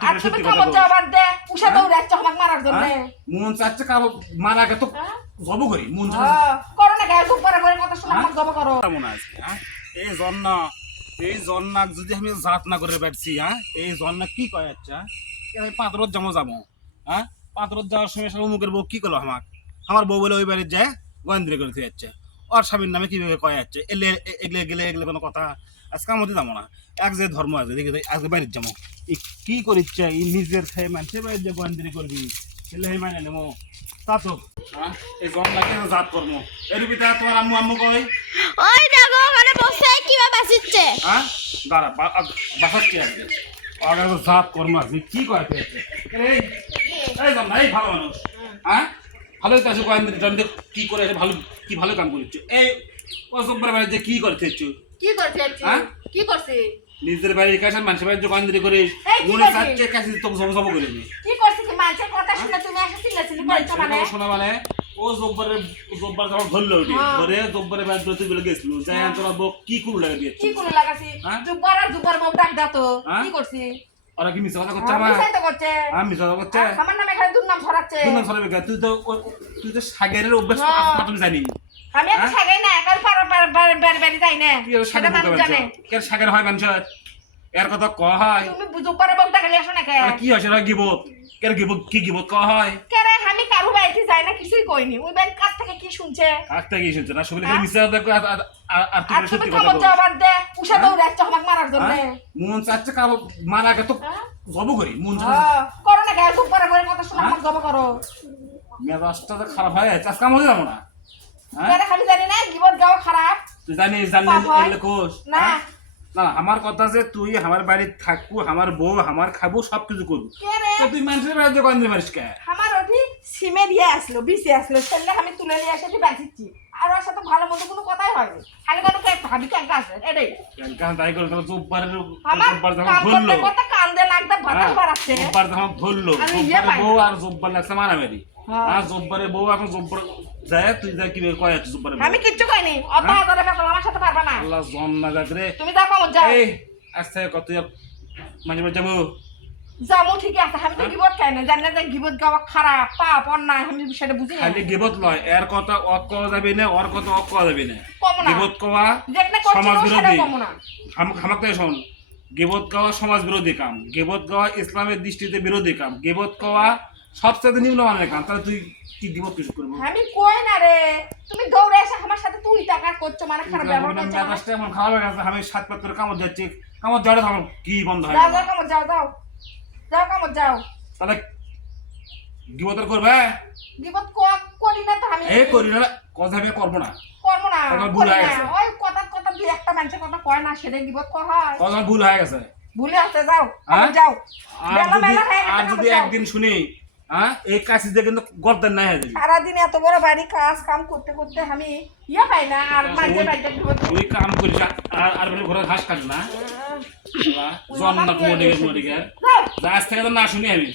আর তুই সত্যি কথা বল জবাব দে উষা দৌড়ে আসছে আমাকে মারার জন্য মন চাচ্ছে কারো মারা গে তো জব করি মন করো না গায়ে উপরে করে কথা শুনে আমাকে জব করো কেমন আছে হ্যাঁ এই জন্নাক যদি আমি জাত না করে পারছি হ্যাঁ এই জন্নাক কি কয় আচ্ছা পাতরত যাবো হ্যাঁ পাতরত যাওয়ার সময় সব মুখের বউ কি করলো আমার বউ বলে ওই বাড়ির যায় গোয়েন্দ্রে করে যাচ্ছে ওর স্বামীর নামে কিভাবে কয় যাচ্ছে এগুলো কোনো কথা আজকে আমাদের যাবো না এক যে ধর্ম আছে দেখে আজকে বাড়ির যাবো কি করিচ্ছে এই নিজের খেয়ে মানুষের বাড়ির যে গোয়েন্দ্রি করবি এলে মানে নেবো তা তো এই জন্নাকে জাত কর্ম এর ভিতরে তোমার আম্মু কয় ওই দেখো ওখানে বসে কিভাবে বাসিচ্ছে হ্যাঁ দাঁড়া বাসাচ্ছি আজকে আগে জাত কর্ম আছে কি কয় এই জন্না এই ভালো মানুষ হ্যাঁ ভালোই তো আছে গোয়েন্দ্রি কি করে ভালো কি ভালো কাম করছো এই ও সব্বার বাড়িতে কি করতে কি করছে কি করছে নিজের বাড়ির কাছে মানুষের বাড়িতে গোয়েন্দ্রি করিস মনে চাচ্ছে কাছে তোকে জব করে নি কি করছিস মানুষের কথা শুনে তুমি এসে চিল্লাচিল্লি করছো মানে শোনা মানে ও জব্বার যখন ধরলো ধরে জব্বারের বাড়িতে তুই বলে গেছিল যাই তোর বউ কি কুল লাগে দিয়েছে কি করে লাগাছি জুব্বার আর জুব্বার বউ ডাক দাও কি করছিস ওরা কি মিছা কথা করছে আমার মিছা করছে মিছা কথা করছে আমার নামে এখানে দুর্নাম ছড়াচ্ছে দুর্নাম ছড়াবে তুই তো সাগরের অভ্যাস তুমি জানি আমি তো সাগাই না একার বাড়ি যাই না সেটা মানুষ জানে কে সাগর হয় মানুষ এর কথা ক হয় তুমি জুব্বারের বউ ডাকলে আসো না কে কি হয় সেটা গিবত এর গিবত কি গিবত ক হয় কে রে আমি কারু বাড়িতে যাই না কিছুই কইনি ওই ব্যাংক কাছ থেকে কি শুনছে কাছ থেকে কি শুনছে না শুনলে খালি মিছা দেখো আর তুই সত্যি তুমি কথা বল জবাব দে উষা দৌড়ে আসছে আমাকে মারার জন্য মন চাচ্ছে কারো মারা গে তো জব করি মন করো না গায়ে উপরে করে কথা শুনে আমাকে জব করো মেজাজটা তো খারাপ হয় আজকে কামড়ে যাবো না কেন খালি জানি না জীবন গাও খারাপ তুই জানিস জানলে কোষ না না আমার কথা যে তুই আমার বাড়ি থাকবো আমার বউ আমার খাবো সবকিছু করবো তুই মানুষের বাড়িতে গন্ধে মারিস কে আমার ওটি সিমে দিয়ে আসলো বিসে আসলো সেলে আমি তুলে নিয়ে এসে বাঁচিছি আর ওর সাথে ভালো মতো কোনো কথাই হয়নি খালি কোনো ভাবি ক্যাঙ্কা আছে এটাই ক্যাঙ্কা তাই করে তাহলে জোব্বারের জোব্বার যখন ধরলো কথা কান্দে লাগতে ভাতা বাড়াচ্ছে জোব্বার যখন ধরলো জোব্বারের বউ আর জোব্বার লাগছে মারামারি আর জোব্বারের বউ এখন জোব্বার যায় তুই যা কি কয় আছে জোব্বারের আমি কিচ্ছু কইনি অত হাজারে বেতন আমার সাথে পারবে না আল্লাহ জন্না যাক রে তুমি দেখো যাও এই আস্তে কত মানে যাবো যাবো ঠিক আছে আমি তো গিবত খাই না জানি না যে গিবত গাওয়া খারাপ পাপ অন্যায় আমি সেটা বুঝি না খালি গিবত লয় এর কথা অক কওয়া যাবে না ওর কথা অক কওয়া যাবে না কমনা গিবত কওয়া সমাজ বিরোধী আমাকে শোন গিবত গাওয়া সমাজ বিরোধী কাম গিবত গাওয়া ইসলামের দৃষ্টিতে বিরোধী কাম গিবত কওয়া সবচেয়ে নিম্নমানের কাম তাহলে তুই কি গিবত কিছু করবি আমি কই না রে তুমি দৌড়ে এসে আমার সাথে তুই টাকা করছো মানে খারাপ ব্যবহার করছো মেজাজটা এমন খারাপ হয়ে গেছে আমি সাত পাত করে কামড় যাচ্ছি কামড় জড়ে থাকুন কি বন্ধ হয় যাও যাও কামড় যাও যাও যাও কামড় যাও তাহলে গিবত করবে গিবত করি না তো আমি এই করি না কথা আমি করবো না করবো না ভুল হয়ে গেছে ওই কথা দুই একটা মানুষের কথা কয় না সেটা গিবত কয় হয় কথা ভুল হয়ে গেছে ভুলে আসতে যাও যাও আর যদি একদিন শুনি হ্যাঁ এই কাজ দিয়ে কিন্তু গর্দান নাই হয়ে সারাদিন এত বড় বাড়ি কাজ কাম করতে করতে আমি ইয়ে পাই না আর মাঝে মাঝে তুই কাম করিস আর ঘরে ঘাস কাট না জন্নাত মডিকে আজ থেকে তো না শুনি আমি